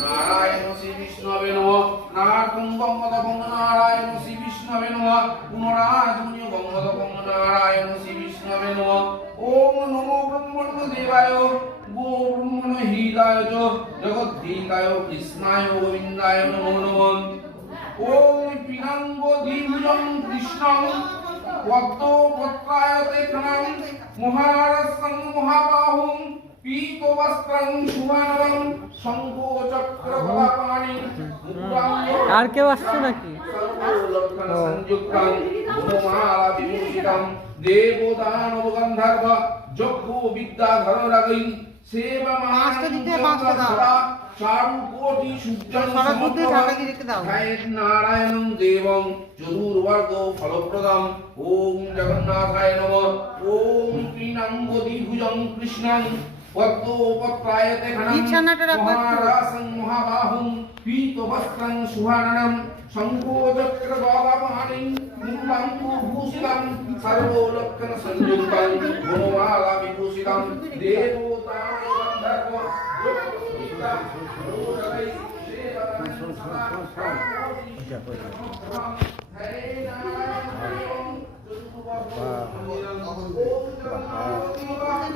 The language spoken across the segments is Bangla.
নারায়ণ শ্রী বিষ্ণবে নম। নারায়ণ গঙ্গদপং নারায়ণ শ্রী বিষ্ণবে নম। পুনরাজমুনি গঙ্গদপং নারায়ণ শ্রী বিষ্ণবে নম। ওম নমো ব্রহ্মণ্য দেবায় গো ব্রহ্মণ হৃদায়, জগদ্ধিকায়, কৃষ্ণায়, গোবিন্দায় নমো নমঃ। ওম পিনাঙ্গ দীর্ঘং কৃষ্ণং পদ্মপত্রায়তে ক্ষণং মহারাষ্ট্রং মহাবাহুং আর কেউ আসছে নাকি সংযুক্তং গুণমালা বিভূষিতং যজ্ঞ বিদ্যা ধনরাগৈ সেবা পাঁচটা দিতে দাও। চারু কোটি সূর্যং সরস্বতী ঢাকা দিয়ে রেখে দাও। নারায়ণং দেবং চতুর্বর্গ ফলপ্রদম ওম জগন্নাথায় নমঃ ওম ত্রিনাঙ্গ দ্বিভুজং কৃষ্ণং महाबाहुं पीतवस्त्रं सुवर्णं शङ्कोचक्रबालमाणिं मुण्डं भूषितं सर्वोलक्कनसंयुक्तं गुणमालाविभूषितं देवोतां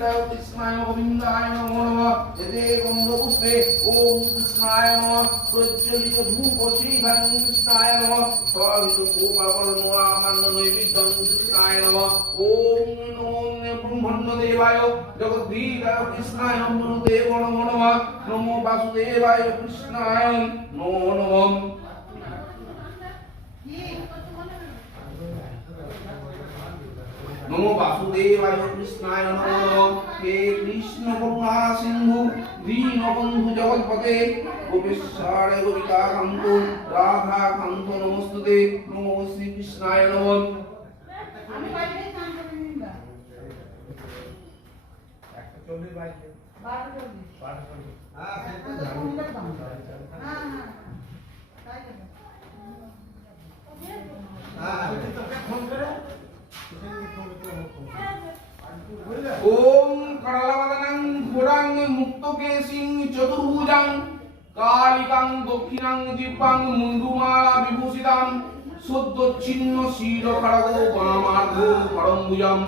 রোদৈ কৃষ্ণায় গোবিন্দায় নমো নমঃ এতে গন্ধপুষ্পে ওম কৃষ্ণায় নমঃ প্রজ্বলিত ধূপ শ্রীধন কৃষ্ণায় নমঃ সহিত গোপালন আমান্য নৈবেদ্যং কৃষ্ণায় নমঃ ওম নমো ব্রহ্মণ্য দেবায় জগদ্বীরায় কৃষ্ণায় নমো দেব নমো নমঃ নমো বাসুদেবায় কৃষ্ণায় নমো নমঃ নমো বাসুদেবায় কৃষ্ণায় নমো হে কৃষ্ণ করুণা সিন্ধু দীনবন্ধু জগৎপতে গোপেশ্বর গোপিকা কান্ত রাধা কান্ত নমস্তুতে নমো শ্রীকৃষ্ণায় নমঃ ওম করলবদনং ঘোরাং মুক্তকেশিং চতুর্ভুজাং, কালিকাং, দক্ষিণাং, দিব্যাং মুন্ডুমালা বিভূষিতাং, সদ্যচ্ছিন্ন শির খড়গ বামার্ধ করম্বুজম,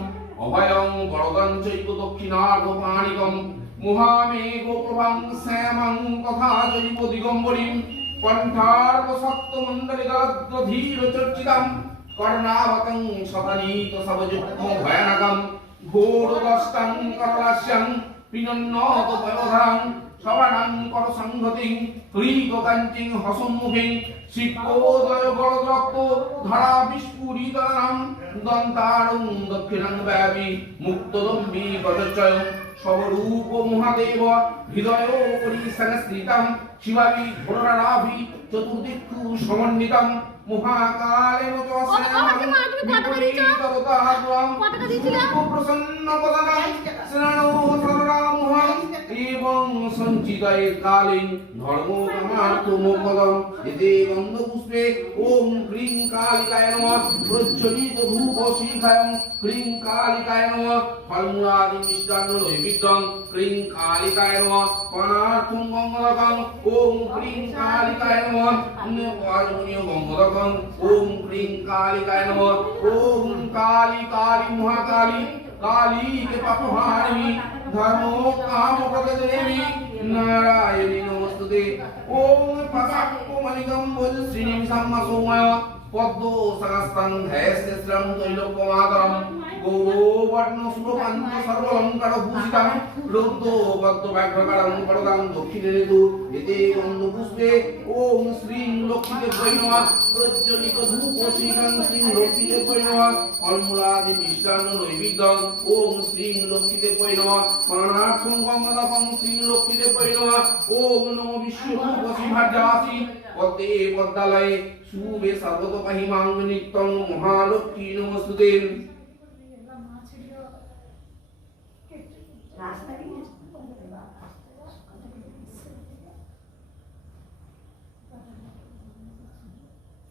অভয়ং বরদং চৈব দক্ষিণার্ধ পাণিকম মহামেঘ প্রভাং শ্যামং তথা জৈব দিগম্বরীম, কণ্ঠার্ব সপ্ত মণ্ডলী ধীর চর্চিতাম, কর্ণাবতং সতনীত সবযুগ্ম ভয়ানকম ঘোরদষ্টং করলাস্যং vì nó nó có phải lo thang সবানাং কর সংহতিং হৃদ কাঞ্চিং হসমুখিং শিক্ষোদয় বড়দ্রক্ত ধরা বিস্ফুরিতরাম দন্তারুং দক্ষিণাং ব্যাপী মুক্তদম্বি গজচয় সবরূপ মহাদেব হৃদয় সংস্থিতম শিবাবি ঘোররাভি চতুর্দিক্ষু সমন্বিতম মহাকালেন? প্রসন্ন শ্রণো এবং সঞ্চিতয়ে কালীন ধর্ম কামার্থ মোপদম এতে গন্ধ পুষ্পে ওম ক্রিং কালিকায় নমঃ প্রজ্বলিত ধূপ শিখায়ং ক্রিং কালিকায় নমঃ ফলমূলাদি মিষ্টান্ন নৈবেদ্যং ক্রিং কালিকায় নমঃ পানার্থং গঙ্গরকং ওম ক্রিং কালিকায় নমঃ পাজমুনিয় গঙ্গরকং ওম ক্রিং কালিকায় নমঃ ওম কালী কালী মহাকালী কালী কে পাপহারিণী ধর্ম কাম প্রদদেবী নারায়ণী নমস্তুতে ওম পাসাক্কো মলিকম বল শ্রীনিম সাম্মা সৌময় গৌরবর্ণ সুরপান্ত সর্বলঙ্কার ভূষিতম ভক্ত ব্যাঘ্রকারং দক্ষিণে এতে পুষ্পে লক্ষ্মীতে বৈনমা প্রজ্বলিত ধূপ শ্রীং শ্রীং লক্ষ্মীতে ফলমূলাদি মিষ্টান্ন লক্ষ্মীতে লক্ষ্মীতে পদ্মালয়ে পাহিমাং নিত্যং মহালক্ষ্মী নমস্তুতে।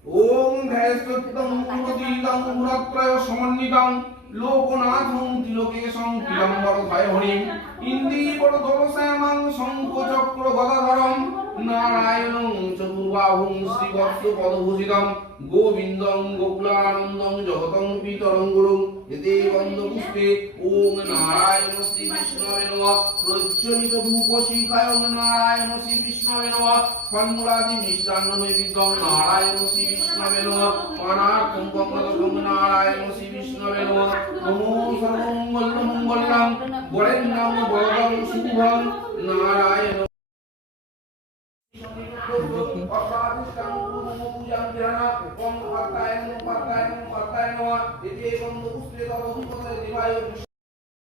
ওম ধ্যাস্তং মূর্তিদং মূরত্রয় সমন্বিতং লোকনাথং তিলোকেশং পিতাম্বর ভয় হরিম। ইন্দ্রিবর দলশ্যামং শঙ্খ চক্র গদাধরম। নারায়ণং চতুর্বাহুং শ্রীবৎস পদভূষিতম, গোবিন্দং গোকুলানন্দং জগতং পিতরং গুরুং। এতে বন্দপুষ্পে ওম নারায়ণ শ্রী বিষ্ণবে নমঃ। প্রজ্বলিত ধূপ শিখায় নারায়ণ শ্রী বিষ্ণবে নমঃ। ফলমূলাদি মিষ্টান্ন নারায়ণ শ্রী বিষ্ণবে নমঃ। পানার্থং গঙ্গদং নারায়ণ শ্রী বিষ্ণবে নমঃ। নমো সর্বমঙ্গল মঙ্গলং বরেণ্যং বরদং শুভং। নারায়ণ অসাধিষ্টাং পূজাং ধ্যানা ওম পাতায় নমঃ পাতায় নমঃ পাতায় নমঃ এতে বন্দপুষ্পে তদধিপতয়ে দেবায়